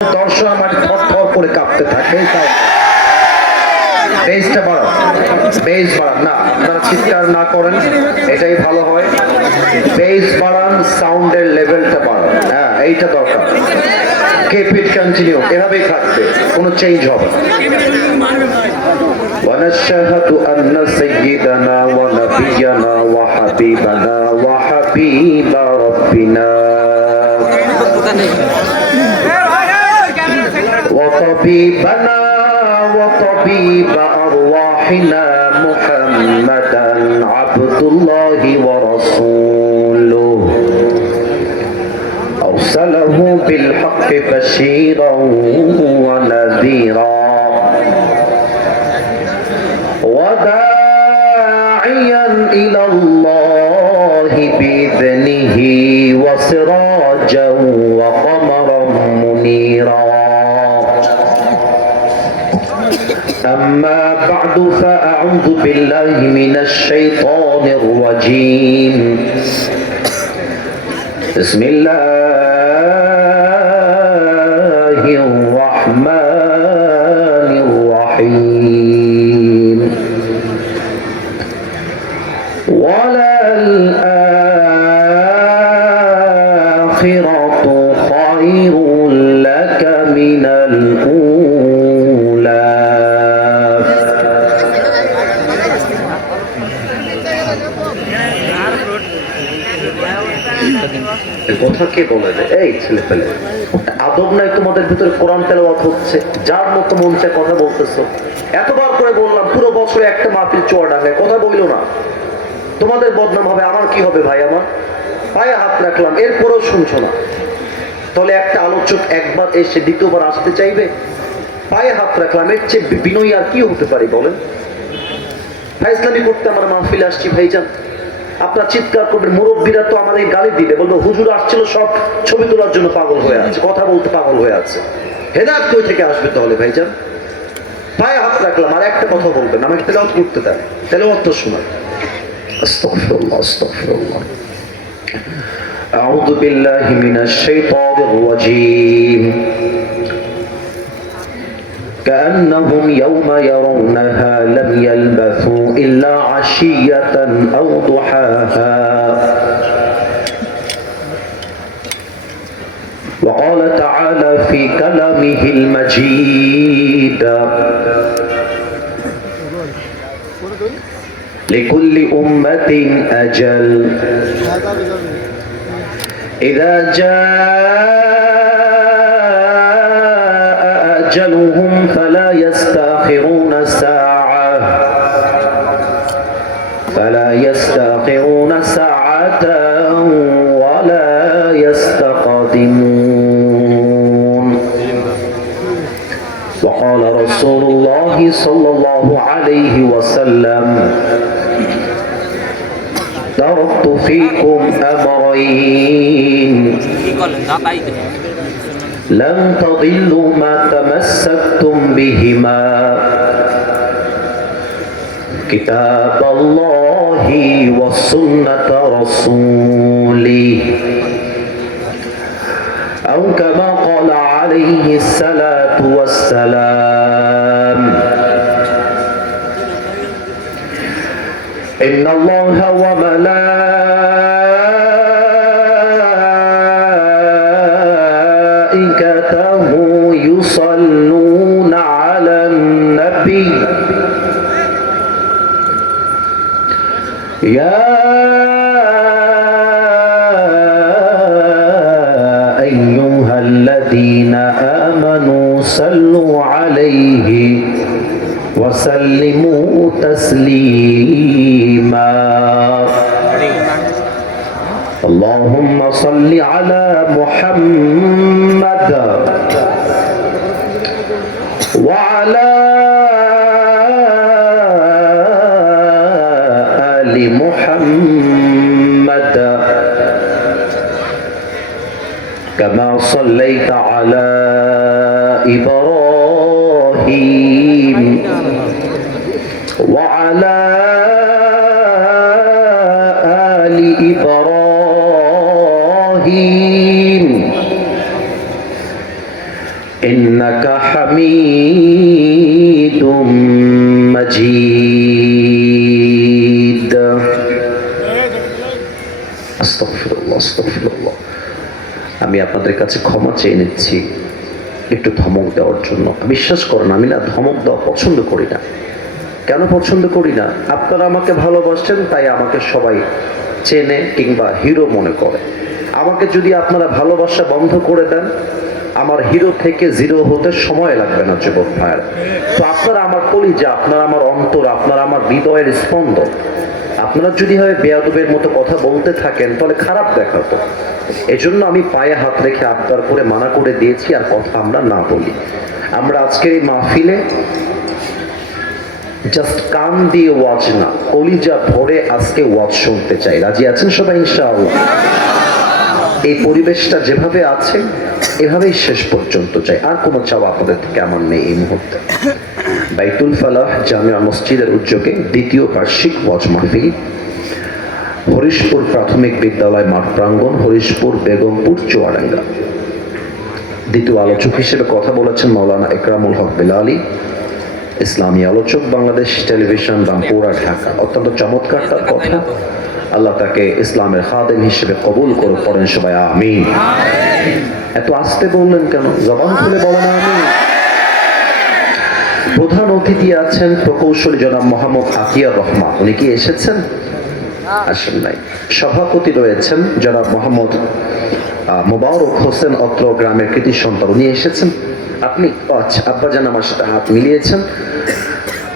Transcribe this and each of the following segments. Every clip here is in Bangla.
দর্শক আমার থরথর করে কাঁপতে থাকে। বেসটা বাড়ান, বেস বাড়ান না, আপনারা চিৎকার না করেন, এটাই ভালো হয়। বেস বাড়ান, সাউন্ডের লেভেলটা বাড়ান। হ্যাঁ, এইটা দরকার। কিপ ইট কন্টিনিউ, এভাবেই থাকবে, কোনো চেঞ্জ হবে না। ونشهد أن سيدنا ونبينا وحبيبنا وحبيب ربنا وطبيبنا وطبيب أرواحنا محمدا عبد الله ورسوله أرسله بالحق بشيرا ونذيرا وداعيا إلى الله بإذنه وسراجا وقمرا منيرا. أما بعد فأعوذ بالله من الشيطان الرجيم. بسم الله الرحمن الرحيم. وللآخرة خير لك من الأولى. কথা কে বলে রে? এই ছেলে পেলে আদব নাই তোমাদের ভিতরে? কোরআন তেলাওয়াত হচ্ছে, যার মতো মন চায় কথা বলতেছো। এতবার করে বললাম পুরো বছরে একটা মাহফিল চুয়াডাঙ্গায় কথা বইলো না, তোমাদের বদনাম হবে। আমার কি হবে ভাই? আমার পায়ে হাত রাখলাম, এরপরেও শুনছো না। তাহলে একটা আলোচক একবার এসে দ্বিতীয়বার আসতে চাইবে? পায়ে হাত রাখলাম, এর চেয়ে বিনয়ী আর কি হতে পারি বলেন? ফাইজলামি করতে আমার মাহফিলে আসছি ভাইজান, আপনার চিৎকার করবেন। মুরব্বীরা তো আমাদের গালি দিবে, বলবো হুজুর আসছিল সব ছবি তোলার জন্য পাগল হয়ে আছে, কথা বলতে পাগল হয়ে আছে। হেদায়েত কই থেকে আসবে তাহলে ভাইজান? পায়ে হাত রাখলাম, আর একটা কথা বলবেন, আমাকে তেলাওয়াত করতে দেন, তেলাওয়াত তো শোনান। আস্তাগফিরুল্লাহ, আস্তাগফিরুল্লাহ। আউযু বিল্লাহি মিনাশ শাইতানির রাজীম। كأنهم يوم يرونها لم يلبثوا إلا عشية أو ضحاها. وقال تعالى في كلامه المجيد: لكل أمة أجل إذا جاء أجلهم فلا يستأخرون ساعة ولا يستقدمون. وقال رسول الله صلى الله عليه وسلم: تركت فيكم أمرين لن تضلوا ما تمسكتم بهما كتاب الله وسنة رسوله أو كما قال عليه الصلاة والسلام. إن الله وملائكته يصلون على النبي يا أيها الذين آمنوا صلوا عليه وسلموا تسليما. اللهم صل على محمد وعلى آل محمد كما صليت على إبراهيم وعلى آل إبراهيم ইন্নাকা হামিদুম মাজিদ। আস্তাগফিরুল্লাহ, আস্তাগফিরুল্লাহ। আমি আপনাদের কাছে ক্ষমা চেয়ে নিচ্ছি একটু ধমক দেওয়ার জন্য। বিশ্বাস করেন, আমি না ধমক দেওয়া পছন্দ করি না। কেন পছন্দ করি না? আপনারা আমাকে ভালোবাসেন, তাই আমাকে সবাই চেনে কিংবা হিরো মনে করে। আমাকে যদি আপনারা ভালোবাসা বন্ধ করে দেন, আমার হিরো থেকে জিরো হতে সময় লাগবে না যুবক ভাইয়ের। তো আপনারা আমার কলিজা, আপনারা আমার অন্তর, আপনারা আমার হৃদয়ের স্পন্দন। আপনারা যদি হয় বেয়াদবের মতো কথা বলতে থাকেন তাহলে খারাপ দেখাতো। এজন্য আমি পায়ে হাত রেখে আবদার করে মানা করে দিয়েছি আর কথা আমরা না বলি। আমরা আজকের এই মাহফিলে জাস্ট কান দিয়ে ওয়াজ না, কলিজা ভরে আজকে ওয়াজ শুনতে চাই। রাজি আছেন সবাই ইনশাআল্লাহ? এই পরিবেশটা যেভাবে আছে এভাবেই শেষ পর্যন্ত চাই, আর কোনো চাওয়া আপনাদের থেকে আমার নেই এই মুহূর্তে। বাইতুল ফালাহ জামিয়া মসজিদের উদ্যোগে দ্বিতীয় বার্ষিক ওয়াজ মাহফিল, হরিশপুর প্রাথমিক বিদ্যালয় মাঠ প্রাঙ্গণ, হরিশপুর বেগমপুর চুয়াডাঙ্গা। দ্বিতীয় আলোচক হিসেবে কথা বলেছেন মাওলানা একরামুল হক বেলালী, ইসলামী আলোচক, বাংলাদেশ টেলিভিশন, রামপুরা, ঢাকা। অত্যন্ত চমৎকার তার কথা। আল্লাহ তাকে ইসলামের খাদেম হিসেবে কবুল করে। পড়েন সবাই আমিন। এত আস্তে বললেন কেন? জবান খুলে বলেন আমিন। প্রধান অতিথি আছেন প্রকৌশলী জনাব মোহাম্মদ আতিয়ার রহমান। উনি কি এসেছেন? আসেন নাই। সভাপতি রয়েছেন জনাব মোহাম্মদ মোবারক হোসেন, অত্র গ্রামের কৃতি সন্তান। উনি এসেছেন? আপনি? আচ্ছা, আব্বাজান আমার সাথে হাত মিলিয়েছেন।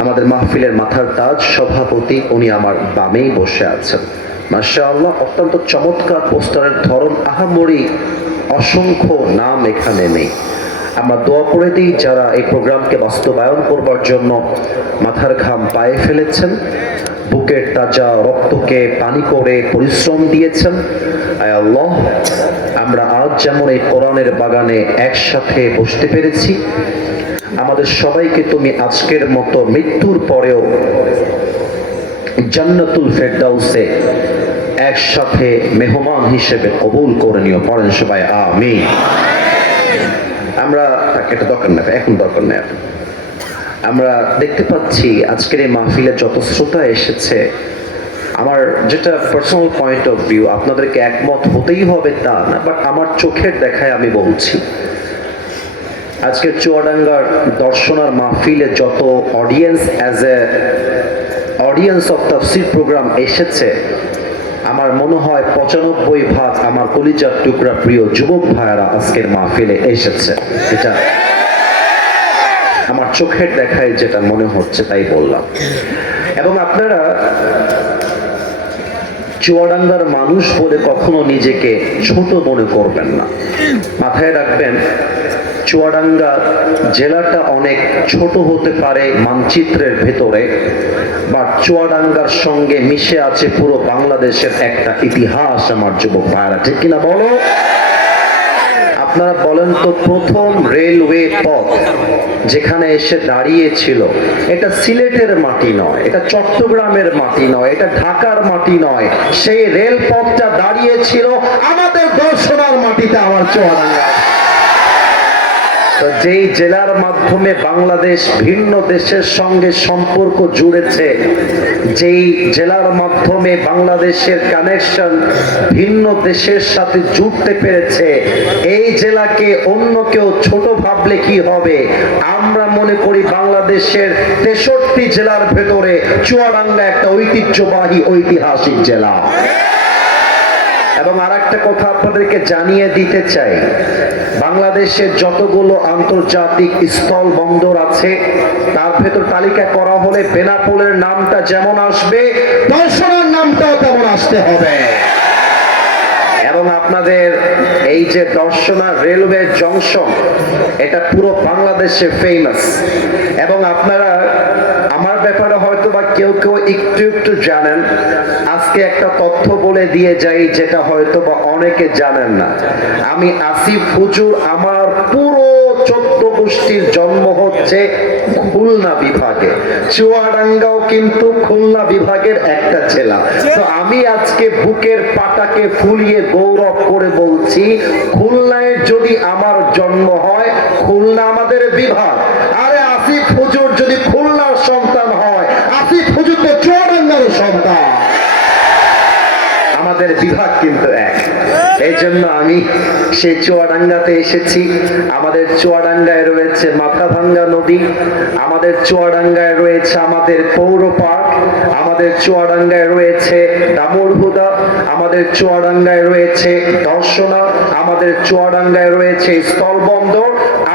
আমাদের মাহফিলের মাথার তাজ সভাপতি, উনি আমার বামেই বসে আছেন। মাশাআল্লাহ, অত্যন্ত চমৎকার পোস্টারের ধরন, আহামরি অসংখ্য নাম এখানে নেই। আমরা দোয়া করে দিই যারা এই প্রোগ্রামকে বাস্তবায়ন করবার জন্য মাথার ঘাম পায়ে ফেলেছেন, বুকের তাজা রক্তকে পানি করে পরিশ্রম দিয়েছেন। আয় আল্লাহ, আমরা আজ যেমন এই কোরআনের বাগানে একসাথে বসতে পেরেছি, আমাদের সবাইকে তুমি আজকের মতো মৃত্যুর পরেও জান্নাতুল ফেরদাউসে একসাথে মেহমান হিসেবে কবুল করে নিও। পড়েন সবাই আমিন। আমরা এটা দরকার না, এখন দরকার নেই। আমরা দেখতে পাচ্ছি আজকের এই মাহফিলে যত শ্রোতা এসেছে, আমার যেটা পার্সোনাল পয়েন্ট অফ ভিউ, আপনাদেরকে একমত হতেই হবে তা না, বাট আমার চোখের দেখায় আমি বলছি, আজকের চুয়াডাঙ্গার দর্শনার মাহফিলে যত audience as a audience of তাফসীর প্রোগ্রাম এসেছে, আমার মনে হয় 95% আমার কলিজার টুকরা প্রিয় যুবক ভাইয়েরা আজকের মাহফিলে এসেছে। এটা আমার চোখের দেখায় যেটা মনে হচ্ছে তাই বললাম। এবং আপনারা চুয়াডাঙ্গার মানুষ বলে কখনো নিজেকে ছোট মনে করবেন না। মাথায় রাখবেন, চুয়াডাঙ্গা জেলাটা অনেক ছোট হতে পারে মানচিত্রের ভেতরে, বা চুয়াডাঙ্গার সঙ্গে মিশে আছে পুরো বাংলাদেশের একটা ইতিহাস। আমার যুবক ভাইরা, ঠিক কিনা বলো? আপনারা বলেন তো, প্রথম রেলওয়ে পথ যেখানে এসে দাঁড়িয়েছিল, এটা সিলেটের মাটি নয়, এটা চট্টগ্রামের মাটি নয়, এটা ঢাকার মাটি নয়, সেই রেলপথটা দাঁড়িয়েছিল আমাদের দর্শনার মাটিতে, আমার চুয়াডাঙ্গা। যেই জেলার মাধ্যমে বাংলাদেশ ভিন্ন দেশের সঙ্গে সম্পর্ক জুড়েছে, যেই জেলার মাধ্যমে বাংলাদেশের কানেকশন ভিন্ন দেশের সাথে জুড়তে পেরেছে, এই জেলাকে অন্য কেউ ছোট ভাবলে কি হবে? আমরা মনে করি বাংলাদেশের 63 জেলার ভেতরে চুয়াডাঙ্গা একটা ঐতিহ্যবাহী ঐতিহাসিক জেলা। এবং আর একটা কথা আপনাদেরকে জানিয়ে দিতে চাই, বাংলাদেশের যতগুলো আন্তর্জাতিক স্থল বন্দর আছে তার ভেতর তালিকা করা হলে বেনাপোলের নামটা যেমন আসবে, দর্শনার নামটাও তেমন আসতে হবে। এবং আপনাদের এই যে দর্শনা রেলওয়ে জংশন, এটা পুরো বাংলাদেশে ফেমাস। এবং আপনারা আমার ব্যাপারে হয়তো বা কেউ কেউ একটু একটু জানেন, আজকে একটা তথ্য বলে দিয়ে যাই যেটা হয়তো বা অনেকে জানেন না। আমি আসিফ হুজুর, আমার পুরো 14 গোষ্ঠীর জন্ম হচ্ছে খুলনা বিভাগে। চুয়াডাঙ্গাও কিন্তু খুলনা বিভাগের একটা জেলা। তো আমি আজকে বুকের পাটাকে ফুলিয়ে গৌরব করে বলছি, খুলনায় যদি আমার জন্ম হয়, খুলনা আমাদের বিভাগ। আরে আসিফ হুজুর যদি খুলনার সন্তান হয়, আসিফ হুজুর তো চুয়াডাঙ্গার সন্তান। আমাদের বিভাগ কিন্তু এক। এই জন্য আমি সেই চুয়াডাঙ্গাতে এসেছি। আমাদের চুয়াডাঙ্গায় রয়েছে মাথাভাঙ্গা নদী, আমাদের চুয়াডাঙ্গায় রয়েছে আমাদের পৌর পার্ক, আমাদের চুয়াডাঙ্গায় রয়েছে দামুড়হুদা, আমাদের চুয়াডাঙ্গায় রয়েছে দর্শনা, আমাদের চুয়াডাঙ্গায় রয়েছে স্থলবন্দর।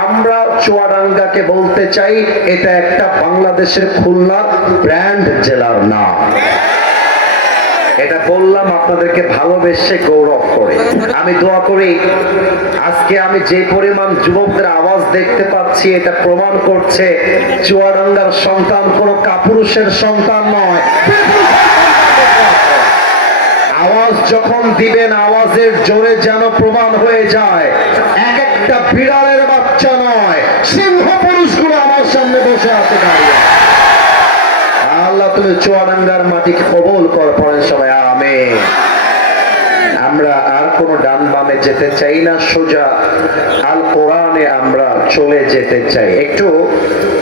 আমরা চুয়াডাঙ্গাকে বলতে চাই এটা একটা বাংলাদেশের খুলনা ব্র্যান্ড জেলার নাম। এটা বললাম আপনাদেরকে ভালোবেসে গৌরব করে। আমি দোয়া করি আজকে আমি যে পরিমাণ যুবকদের আওয়াজ দেখতে পাচ্ছি এটা প্রমাণ করছে চুয়াডাঙ্গার সন্তান কোনো কাপুরুষের সন্তান নয়। আওয়াজ যখন দিবেন আওয়াজের জোরে যেন প্রমাণ হয়ে যায় এক একটা বিড়ালের বাচ্চা নয়, সিংহ পুরুষগুলো আমার সামনে বসে আছে দাঁড়িয়ে। আল্লাহ তুমি চুয়াডাঙ্গার মাটিকে কবুল কর, পড়েন সবাই আমিন। আমরা আর কোনো ডান বামে যেতে চাই না, সোজা আল কোরআনে আমরা চলে যেতে চাই। একটু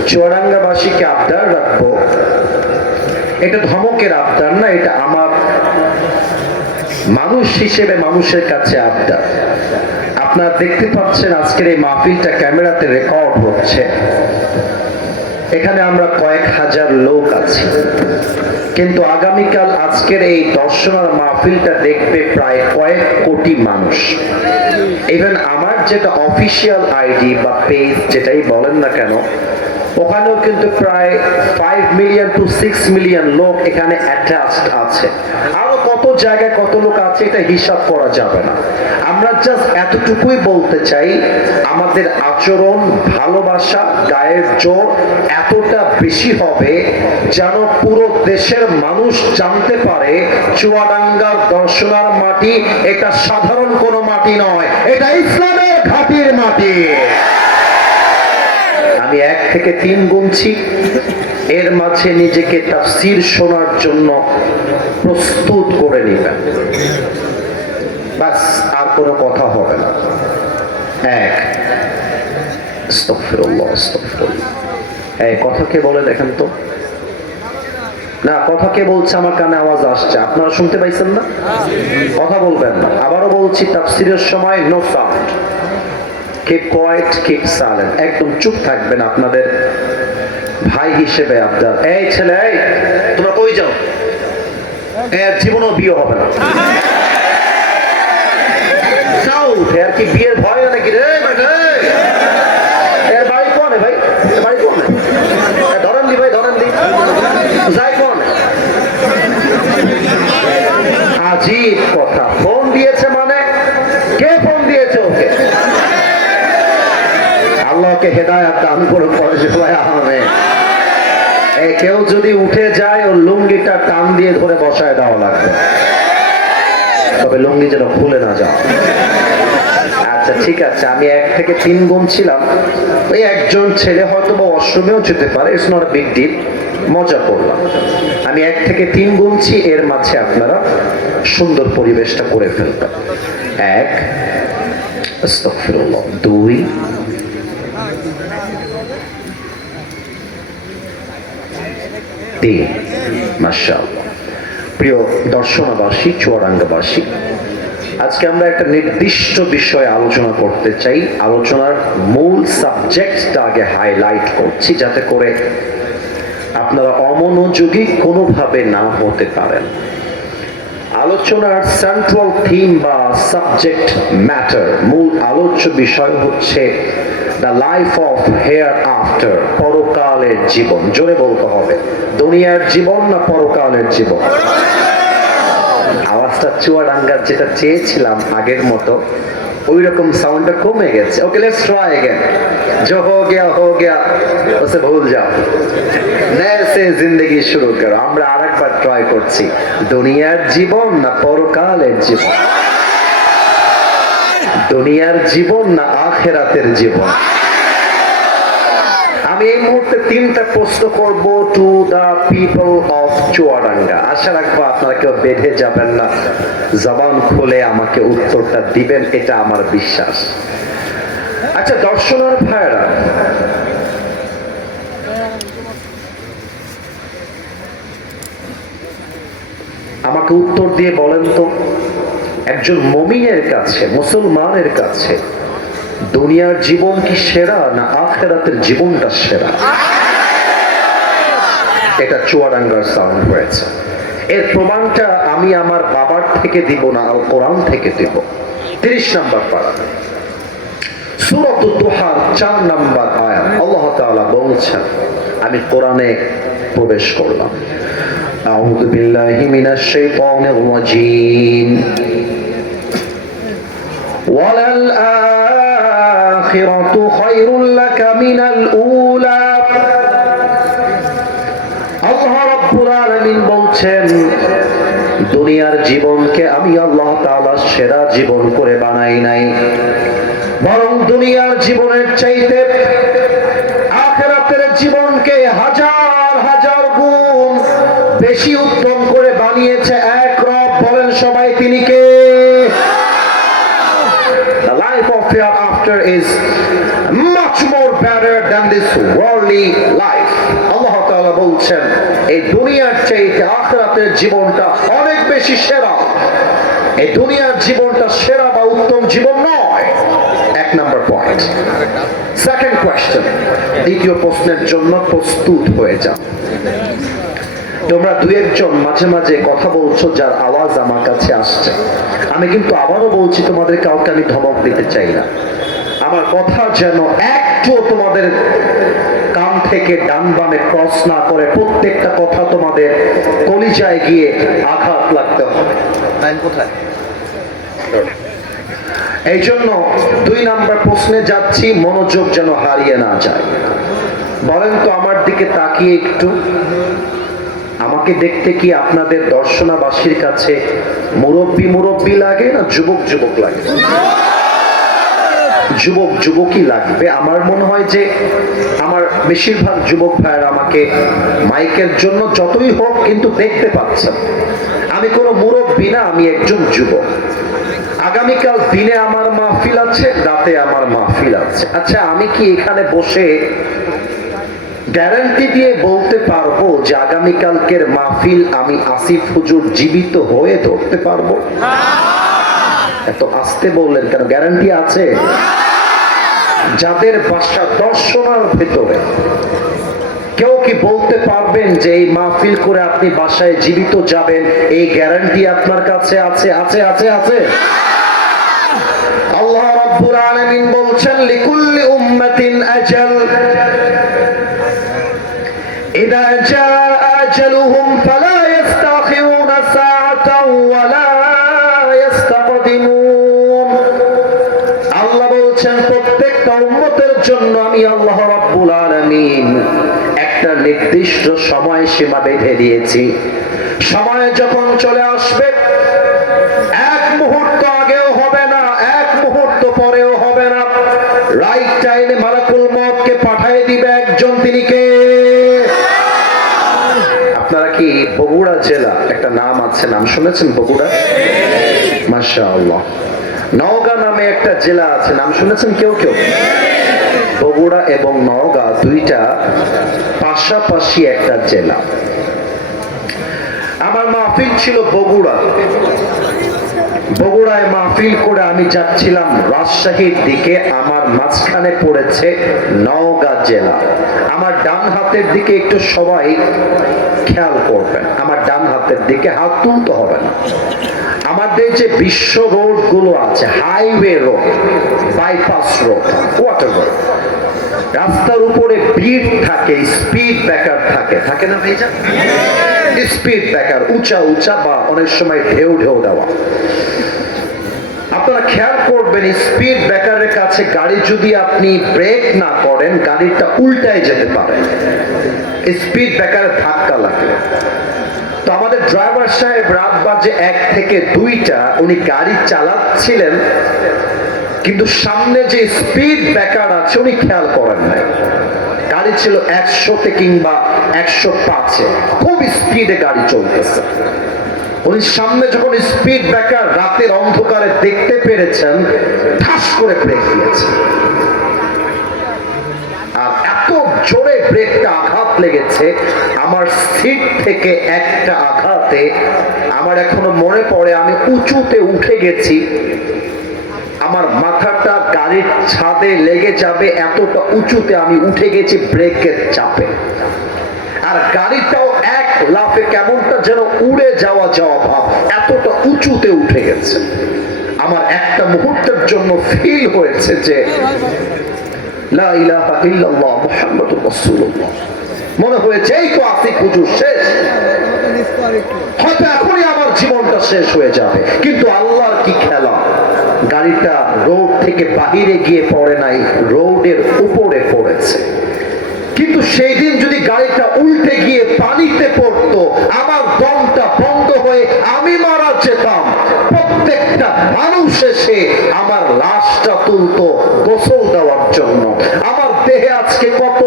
চুয়াডাঙ্গাবাসীকে আবদার রাখবো, এটা ধমকের আবদার না, এটা আমার মানুষ হিসেবে মানুষের কাছে আবদার। আপনারা দেখতে পাচ্ছেন আজকের এই মাহফিলটা ক্যামেরাতে রেকর্ড হচ্ছে। এখানে আমরা কয়েক হাজার লোক আছি, কিন্তু আগামীকাল আজকের এই দর্শনার মাহফিলটা দেখবে প্রায় কয়েক কোটি মানুষ। ইভেন আমার যেটা অফিসিয়াল আইডি বা পেজ যেটাই বলেন না কেন, ওখানেও কিন্তু প্রায় 5 মিলিয়ন টু 6 মিলিয়ন লোক এখানে অ্যাটাচড আছে। আরো কত জায়গায় কত লোক আছে এটা হিসাব করা যাবে না। আমরা জাস্ট এতটুকুই বলতে চাই, আমাদের আচরণ, ভালোবাসা, গায়ের জোর এতটা বেশি হবে যেন পুরো দেশের মানুষ জানতে পারে চুয়াডাঙ্গার দর্শনার মাটি এটা সাধারণ কোনো মাটি নয়, এটা ইসলামের ঘাটির মাটি। আমি 1 থেকে 3 গুনছি, এর মাঝে নিজেকে তাফসীর শোনার জন্য প্রস্তুত করে নিবেন, বাস আর কোনো কথা হবে না। 1, আস্তাগফিরুল্লাহ আস্তাগফিরুল্লাহ। এই কথা কে বলে দেখেন তো? না, কথা কে বলছে? আমার কানে আওয়াজ আসছে, আপনারা শুনতে পাইছেন না? কথা বলবেন না। আবারও বলছি, তাফসীরের সময় no sound, keep quiet, keep silent, একদম চুপ থাকবেন। আপনাদের ভাই হিসেবে আপনার এই ছেলে, এই তোমরা কই যাও? এর জীবনও বিয়ে হবে না। আর কি বিয়ের ভয় নাকি রে? এর বাড়ি কোনে ভাই? বাড়ি কোনে? ধরেন দি ভাই, ধরেন দি যাই কোন। আজীব কথা, ফোন দিয়েছে মানে কে ফোন দিয়েছে ওকে? আল্লাহকে হেদায়েত দান করুন, পরে সবাই আমেন। কেউ যদি উঠে যায় ওর লুঙ্গিটা টান দিয়ে ধরে বসায় দেওয়া লাগবে, তবে লুঙ্গি যেন খুলে না যায়। আচ্ছা ঠিক আছে, আমি 1 থেকে 3 গুনছিলাম। ওই একজন ছেলে হয়তো বা অষ্টমেও যেতে পারে, it's not a big deal, মজা করলাম। আমি 1 থেকে 3 গুনছি, এর মাঝে আপনারা সুন্দর পরিবেশটা করে ফেলবেন। 1, আস্তাগফিরুল্লাহ। 2, 3, মাশাআল্লাহ। প্রিয় দর্শনাবাসী, চুয়াডাঙ্গাবাসী, আজকে আমরা একটা নির্দিষ্ট বিষয়ে আলোচনা করতে চাই। আলোচনার মূল সাবজেক্টটা আগে হাইলাইট করছি, যাতে করে আপনারা অমনোযোগী কোনোভাবে না হতে পারেন। আলোচনার সেন্ট্রাল থিম বা সাবজেক্ট ম্যাটার, মূল আলোচ্য বিষয় হচ্ছে the life of hair after, পরকালের জীবন। জোরে বলতে হবে, দুনিয়ার জীবন না পরকালের জীবন? আওয়াজটা চুয়াডাঙ্গার যেটা চেয়েছিলাম আগের মতো ওই রকম সাউন্ডটা কমে গেছে। ওকে, লেটস ট্রাই अगेन। जो हो गया उसे भूल जाओ, नए से जिंदगी शुरू करो। আমরা আরেকবার ট্রাই করছি, দুনিয়ার জীবন না পরকালের জীবন? দুনিয়ার জীবন না আখিরাতের জীবন? আমি এই মুহূর্তে 3টা প্রশ্ন করব to the people of Chuadanga. আশা রাখবো আপনারা কেউ বেঁধে যাবেন না, জবান খুলে আমাকে উত্তরটা দিবেন, এটা আমার বিশ্বাস। আচ্ছা দর্শনার ভাইরা, আমাকে উত্তর দিয়ে বলেন তো, একজন মুমিনের কাছে, মুসলমানের কাছে দুনিয়ার জীবন কি সেরা না আখিরাতের জীবনটা সেরা? এটা চুয়াডাঙ্গার সাউন্ড হয়েছে। এর প্রমাণটা আমি আমার বাবার থেকে দিব না, আল কোরআন থেকে দিব। 30 নম্বর পারা, সূরাতুদ দুহার 4 নম্বর আয়াত, আল্লাহ তাআলা বলছেন, আমি কোরআনে প্রবেশ করলাম। আউযু বিল্লাহি মিনাশ শাইতানির রাজীম। ওয়ালাল আখিরাতু খায়রুল লাকা মিনাল উলা। আল্লাহ রাব্বুল আলামিন বলছেন, দুনিয়ার জীবনকে আমি আল্লাহ তাআলা সেরা জীবন করে বানাই নাই, বরং দুনিয়ার জীবনের চাইতে আখিরাতের জীবনকে হাজার হাজার গুণ বেশি উত্তম করে বানিয়েছে এক রব। বলেন সবাই, তিনি কে? The life of hereafter is much more better than this worldly life. আল্লাহ তাআলা বলছেন, এই দুনিয়ার চাইতে আখিরাতের জীবনটা অনেক বেশি সেরা। এই দুনিয়ার জীবনটা সেরা বা উত্তম জীবন নয়। 1 নম্বর পয়েন্ট। সেকেন্ড কোয়েশ্চেন, দ্বিতীয় প্রশ্নের জন্য প্রস্তুত হয়ে যাও। তোমরা দু একজন মাঝে মাঝে কথা বলছো যার আওয়াজ আমার কাছে আসছে। আমি কিন্তু আবারও বলছি, তোমাদের কাউকে আমি ধমক দিতে চাই না। আমার কথা যেন একটু তোমাদের কান থেকে ডান বামে ক্রস না করে, প্রত্যেকটা কথা তোমাদের কলিজায় গিয়ে আঘাত লাগতে হবে। কোথায়? এই জন্য 2 নম্বর প্রশ্নে যাচ্ছি, মনোযোগ যেন হারিয়ে না যায়। বলেন তো আমার দিকে তাকিয়ে একটু, আমাকে দেখতে কি আপনাদের দর্শনাবাসীর কাছে মুরব্বী লাগে না যুবক যুবক লাগে? যুবক যুবকই লাগবে। আমার মনে হয় যে আমার বেশিরভাগ যুবক ভাইয়েরা আমাকে মাইকের জন্য যতই হোক কিন্তু দেখতে পাচ্ছেন। আমি কোনো মুরব্বী না, আমি একজন যুবক। আগামীকাল দিনে আমার মাহফিল আছে, রাতে আমার মাহফিল আছে। আচ্ছা, আমি কি এখানে বসে গ্যারান্টি দিয়ে বলতে পারবো যে আগামীকালকের মাহফিল আমি আসিফ হুজুর জীবিত হয়ে ধরতে পারবো? এত আস্তে বললেন কেন? গ্যারান্টি আছে? যাদের বাসা দর্শনার ভেতরে, কেউ কি বলতে পারবেন যে এই মাহফিল করে আপনি বাসায় জীবিত যাবেন? এই গ্যারান্টি আপনার কাছে আছে? আছে আছে আছে। আল্লাহ রাব্বুল আলামিন বলছেন, লিকুল্লি উম্মাতিন আজাল, ইযা জাআ আজালুহুম ফালা ইস্তাখিরুনা সাআতাও ওয়ালা ইস্তাকদিমুন। আল্লাহ বলছেন, প্রত্যেকটা উম্মতের জন্য আমি আল্লাহ রাব্বুল আলামিন একটা নির্দিষ্ট সময় সীমা বেঁধে দিয়েছি। সময় যখন চলে আসবে, এক মুহূর্ত আগেও হবে না, এক মুহূর্ত পরেও হবে না। রাইট টাইমে মালাকুল মউতকে পাঠিয়ে দিবে একজন, তিনি কে? আপনারা কি বগুড়া জেলা একটা নাম আছে, নাম শুনেছেন? বগুড়া, মাশাআল্লাহ। নওগাঁ নামে একটা জেলা আছে, নাম শুনেছেন কেউ কেউ? বগুড়া এবং নওগাঁ দুইটা পাশাপাশি একটা জেলা। আমার মাহফিল ছিল বগুড়া। বগুড়ায় মাহফিল করে আমি যাচ্ছিলাম রাজশাহীর দিকে। আমার মাঝখানে পড়েছে নওগাঁ জেলা। আমার ডান হাতের দিকে একটু সবাই খেয়াল করবেন, আমার ডান হাতের দিকে হাত তুলতে হবে না। আমাদের যে বিশ্ব রোড গুলো আছে, highway road, bypass road, whatever, রাস্তার উপরে ভিড় থাকে, স্পিড ব্রেকার থাকে, থাকে না ভাইজান? স্পিড ব্রেকার উঁচা উঁচা বা অনেক সময় ঢেউ ঢেউ দেওয়া। আপনারা খেয়াল করবেন, স্পিড ব্রেকারের কাছে গাড়ি যদি আপনি ব্রেক না করেন, গাড়িটা উল্টায় যেতে পারে স্পিড ব্রেকারে ধাক্কা লাগলে। তো আমাদের ড্রাইভার সাহেব রাত বাজে 1 থেকে 2টা উনি গাড়ি চালাচ্ছিলেন, কিন্তু সামনে যে স্পিড ব্রেকার আছে উনি খেয়াল করেন নাই। গাড়ি ছিল 100-তে কিংবা 105-এ, খুব স্পিডে গাড়ি চলতেছে। উনি সামনে যখন স্পিড ব্রেকার রাতের অন্ধকারে দেখতে পেরেছেন, ঠাস করে ব্রেক দিয়েছে। ব্রেকটা আঘাত লেগেছে, আমার সিট থেকে একটা আঘাতে আমার এখনো মনে পড়ে আমি উঁচুতে উঠে গেছি, আমার মাথাটা গাড়ির ছাদে লেগে যাবে এতটা উঁচুতে আমি উঠে গেছি ব্রেকের চাপে। আর গাড়িটাও এক লাফে কেমনটা যেন উড়ে যাওয়া ভাব, এতটা উঁচুতে উঠে গেছে। আমার একটা মুহূর্তের জন্য ফিল হয়েছে যে লা ইলাহা ইল্লাল্লাহ মুহাম্মাদুর রাসূলুল্লাহ। মনে হয়েছে এই তো আসিক হুজুর শেষ, হয়তো এখনই আমার জীবনটা শেষ হয়ে যাবে। কিন্তু আল্লাহর কি খেলা, গাড়িটা রোড থেকে বাহিরে গিয়ে পড়ে নাই, রোডের উপরে পড়েছে। কিন্তু সেই দিন যদি গাড়িটা উল্টে গিয়ে পানিতে পড়তো, আমার দমটা বন্ধ হয়ে আমি মারা যেতাম। প্রত্যেকটা মানুষ এসে আমার লাশটা তুলতো গোসল দেওয়ার জন্য। আমার দেহে আজকে কত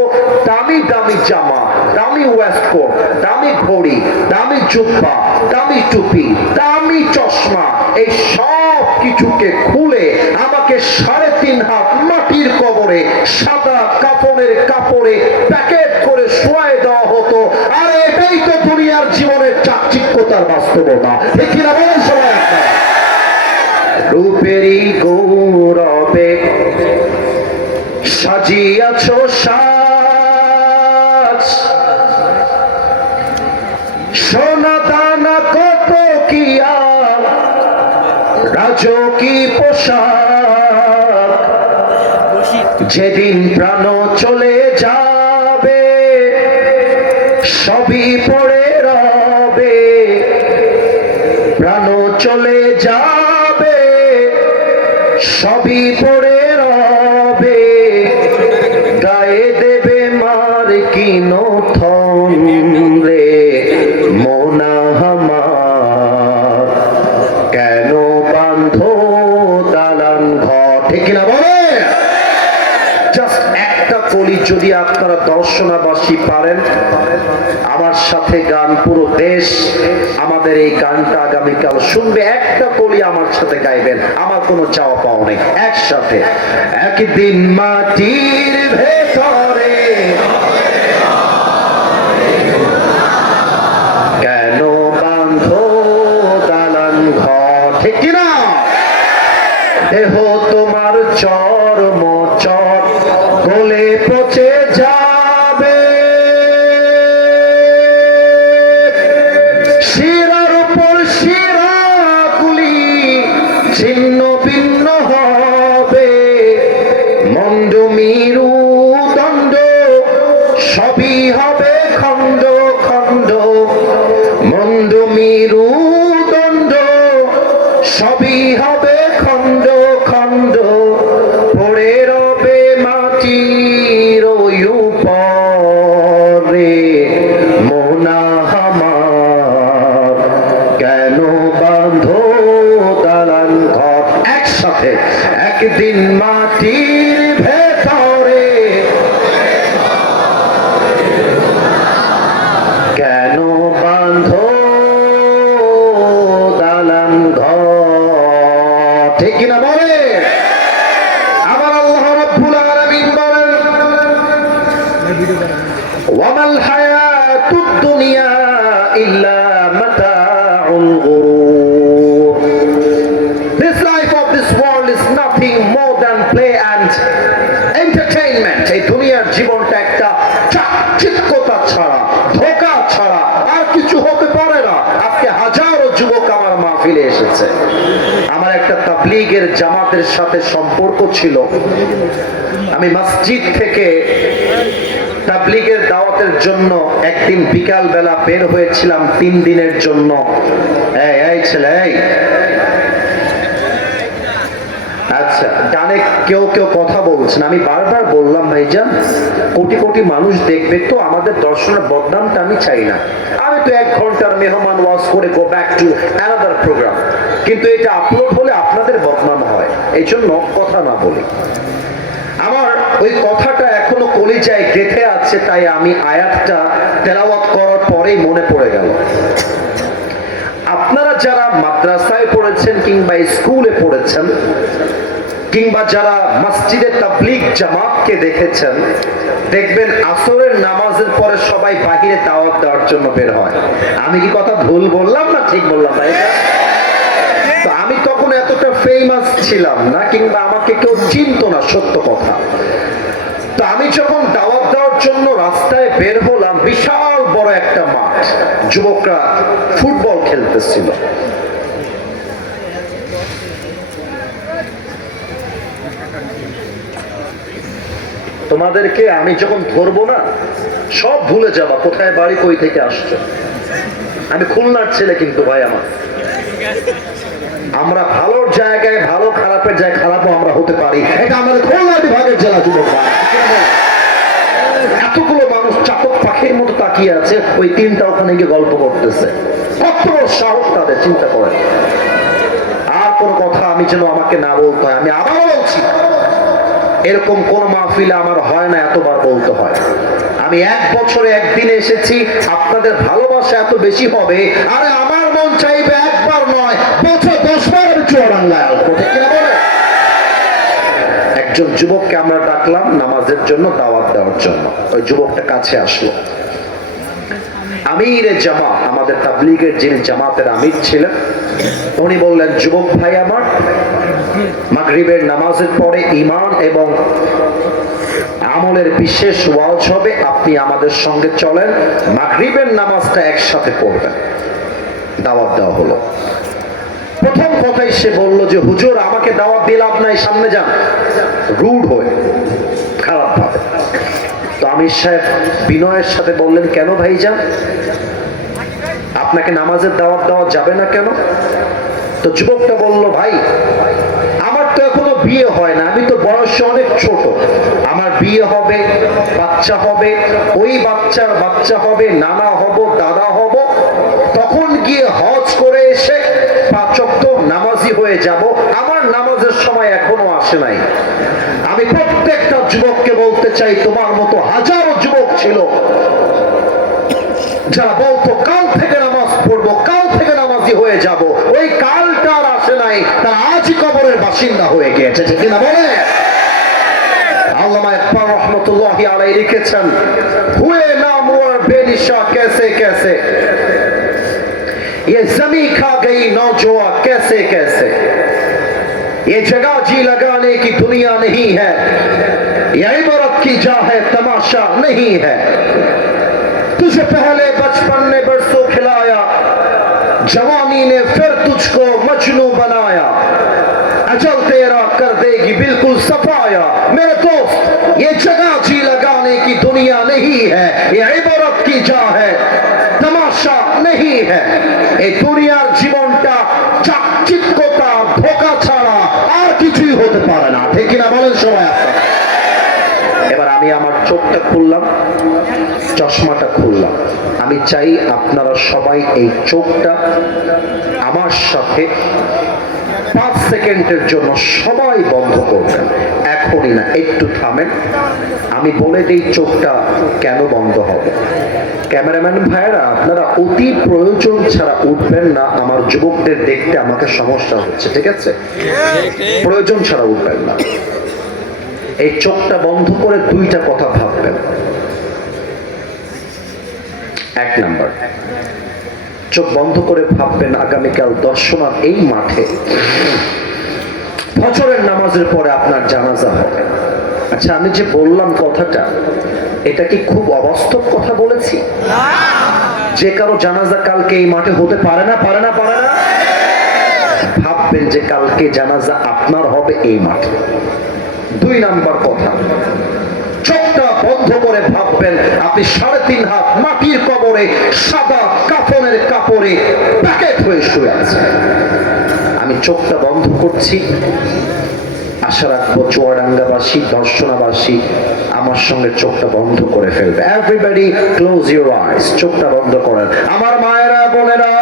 দামি দামি জামা, দামি ওয়েস্টকোট, দামি ঘড়ি, দামি জুব্বা, দামি টুপি, দামি চশমা, এই সব কিছুকে খুলে আমাকে 3.5 হাত মাটির কবরে সাদা কাফনের কাপড়ে প্যাকেট করে শোয়াই দেওয়া হতো। আর এটাই তো দুনিয়ার জীবনের চাকচিক্যতার বাস্তবতা। দেখি না বলেন সবাই, রূপেরই গৌরবে সাজিয়াছ সাজ, সোনা দানা কত কি আর রাজকী পোশাক, যেদিন প্রাণ চলে যাবে সবই পড়ে রবে, প্রাণ চলে যাবে সবই পড়ে রবে, গায়ে দেবে মার কিনো থন রে মোনা আমার, কেন বাঁধো দালান ঘর। ঠিক কিনা বলে? জাস্ট একটা কলি যদি আপনারা দর্শনাবাসী পারেন, আমার সাথে গান, পুরো দেশ আমাদের এই গানটা আগামীকাল শুনবে, একটা কলি আমার সাথে গাইবেন, আমার কোনো চাওয়া পাওয়া নেই। একসাথে, একদিন মাটির ভেতরে কেন বাঁধো দালান ঘর। ঠিক কিনা? দেহ তোমার চর্ম চর গলে পচে যাবে, শিরার উপর শিরাগুলি ছিন্ন ভিন্ন হবে, মন্দ মিরু দণ্ড সবই হবে খণ্ড খণ্ড, মন্দ মিরু দণ্ড সবই হবে খণ্ড খণ্ড, পড়ে রবে মাটির উপরে মোনা আমার, কেন বাঁধো দালান ঘর। একসাথে, একদিন মাটির ভেতরে কেন বাঁধো দালান ঘর। ঠিক কিনা বলে? আমার আল্লাহ রাব্বুল আলামিন বলেন, ওয়ামাল হায়াতুদ দুনিয়া ইল্লা মাতাউল গুরুর। This life of this world is nothing more than play and entertainment. এই দুনিয়ার জীবনটা একটা চাকচিক্যতা ছাড়া, ধোঁকা ছাড়া আর কিছু হতে পারে না। আজকে হাজারো যুবক আমার মাহফিলে এসেছে। আমার একটা তাবলীগের জামাতের সাথে সম্পর্ক ছিল। আমি মসজিদ থেকে তাবলীগের দাওয়াতের জন্য একদিন বিকাল বেলা বের হয়েছিলাম 3 দিনের জন্য। এই ছেলে, আচ্ছা, ডানে কেউ কেউ কথা বলছেন। আমি বারবার বললাম, ভাইজান কোটি কোটি মানুষ দেখবে তো, আমাদের দর্শনের বদনামটা আমি চাই না। আমি তো 1 ঘন্টার মেহমান ওয়াজ করে go back to another programme, কিন্তু এটা আপলোড হলে আপনাদের বদনাম হয়, এই জন্য কথা না বলি। আমার ওই কথাটা এখনো কলিজায় গেঁথে আছে, তাই আমি আয়াতটা তেলাওয়াত করার পরেই মনে পড়ে গেল। আপনারা যারা মাদ্রাসায় পড়েছেন কিংবা স্কুলে পড়েছেন, কিংবা যারা মসজিদে তাবলীগ জামাতকে দেখেছেন, দেখবেন আসরের নামাজের পরে সবাই বাহিরে দাওয়াত দেওয়ার জন্য বের হয়। আমি কি কথা ভুল বললাম না ঠিক বললাম ভাই? তো আমি তখন এতটা ফেমাস ছিলাম না, কিংবা আমাকে কেউ চিনতো না, সত্য কথা। তো আমি যখন দাওয়াত দেওয়ার জন্য রাস্তায় বের হলাম, বিশাল বড় একটা মাঠ, যুবকরা ফুটবল খেলতেছিল। তোমাদেরকে আমি যখন ধরবো না, সব ভুলে যাবা কোথায় বাড়ি, কই থেকে আসছো। আমি খুলনার ছেলে কিন্তু ভাই আমার। আমরা ভালোর জায়গায় ভালো, খারাপের জায়গায় খারাপও আমরা হতে পারি। এটা আমাদের খুলনা বিভাগের জেলা যুবক। এতগুলো মানুষ চাতক পাখির মতো তাকিয়ে আছে, ওই তিনটা ওখানে গিয়ে গল্প করতেছে। কত সাহস তাদের, চিন্তা করেন। আর কোন কথা আমি যেন আমাকে না বলতে হয়, আমি আবারও বলছি, এরকম কোন মাহফিলে আমার হয় না এতবার বলতে হয়। আমি 1 বছরে একদিনে এসেছি, আপনাদের ভালোবাসা এত বেশি হবে। আরে আমার মন চাইবে একবার নয়, বছর 10 বার আমি চুয়াডাঙ্গায় আসবো, ঠিক কিনা বলে? একজন যুবককে আমরা ডাকলাম নামাজের জন্য, দাওয়াত দেওয়ার জন্য। ওই যুবকটা কাছে আসলো। আমিরে জামাত, আমাদের তাবলীগের যিনি জামাতের আমির ছিলেন, উনি বললেন, যুবক ভাই আমার, মাগরিবের নামাজের পরে ঈমান এবং আমলের বিশেষ ওয়াজ হবে, আপনি আমাদের সঙ্গে চলেন, মাগরিবের নামাজটা একসাথে পড়বেন। দাওয়াত দেওয়া হলো। প্রথম কথাই সে বলল যে, হুজুর আমাকে দাওয়াত দিয়ে লাভ নাই, সামনে যান। রুড হয়ে, খারাপ ভাবে। তো আমির সাহেব বিনয়ের সাথে বললেন, কেন ভাইজান, আপনাকে নামাজের দাওয়াত দেওয়া যাবে না কেন? তো যুবকটা বলল, ভাই আমার তো এখনো বিয়ে হয় না, আমি তো বয়সে অনেক ছোট। আমার বিয়ে হবে, বাচ্চা হবে, ওই বাচ্চার বাচ্চা হবে, নানা হব, দাদা হব, তখন গিয়ে হজ করে এসে 5 ওয়াক্ত নামাজি হয়ে যাব। আমার নামাজের সময় এখনো আসে নাই। আমি প্রত্যেকটা যুবককে বলতে চাই, তোমার মতো হাজারো যুবক ছিল যারা বলতো কাল থেকে নামাজ পড়বো, কাল থেকে নামাজি হয়ে যাব। ওই কালটা আর আসে নাই, তারা আজই কবরের বাসিন্দা হয়ে গিয়েছে, ঠিক না বলে? আল্লামা ইকবাল রহমতুল্লাহি আলাইহি লিখেছেন, হুয়ে নামওয়ার বেনিশা कैसे कैसे, ये जमी खा गई नौजवा कैसे कैसे, ये जगह जी लगाने की दुनिया नहीं है, ये इबारत की जा है तमाशा नहीं है, तुझे पहले बचपन ने बरसों खिलाया, जवानी ने फिर तुझको मजनू बनाया, अजल तेरा कर देगी बिल्कुल सफाया। मेरे दोस्त, ये जगह जी लगाने की दुनिया नहीं है, ये इबारत की जा है तमाशा नहीं है। এই দুনিয়ার জীবনটা চাকচিক্যতা, ধোঁকা ছাড়া আর কিছুই হতে পারে না, ঠিক কিনা বলেন সবাই? এবার আমি আমার চোখটা খুললাম, চশমাটা খুললাম। আমি চাই আপনারা সবাই এই চোখটা আমার সাথে 5 সেকেন্ডের জন্য সবাই বন্ধ করবেন। এখনই না, একটু থামেন। আমি বলে দিই চোখটা কেন বন্ধ হবে। ক্যামেরাম্যান ভাইরা, আপনারা অতি প্রয়োজন ছাড়া উঠবেন না, আমার যুবকদের দেখতে আমাকে সমস্যা হচ্ছে, ঠিক আছে? প্রয়োজন ছাড়া উঠবেন না। এই চোখটা বন্ধ করে 2টা কথা ভাববেন। 1 নাম্বার, চোখ বন্ধ করে ভাববেন আগামীকাল দর্শনার এই মাঠে ফজরের নামাজের পরে আপনার জানাজা হবে। আচ্ছা, আমি যে বললাম কথাটা, এটা কি খুব অবাস্তব কথা বলেছি? যে কারো জানাজা কালকে এই মাঠে হতে পারে না, পারে না, পারে না। ভাববেন যে কালকে জানাজা আপনার হবে এই মাঠে। 2 নাম্বার কথা, চোখটা বন্ধ করে ভাববেন আপনি 3.5 হাত মাটির কবরে সাদা কাফনের কাপড়ে প্যাকেট হয়ে শুয়ে আছেন। আমি চোখটা বন্ধ করছি, আশা রাখবো চুয়াডাঙ্গাবাসী, দর্শনাবাসী আমার সঙ্গে চোখটা বন্ধ করে ফেলবে। এভরিবডি ক্লোজ ইউর আইস, চোখটা বন্ধ করেন। আমার মায়েরা, বোনেরা,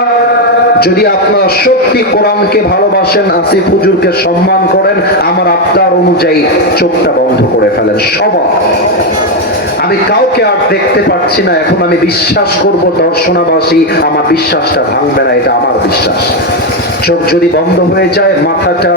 যদি আপনারা সত্যি কোরআনকে ভালোবাসেন, আসিফ হুজুরকে সম্মান করেন, আমার আবদার অনুযায়ী চোখটা বন্ধ করে ফেলেন সবাই। আমি কাউকে আর দেখতে পাচ্ছি না। এখন আমি বিশ্বাস করব দর্শনাবাসী আমার বিশ্বাসটা ভাঙবে না, এটা আমার বিশ্বাস। চোখ যদি বন্ধ হয়ে যায়, মাথাটা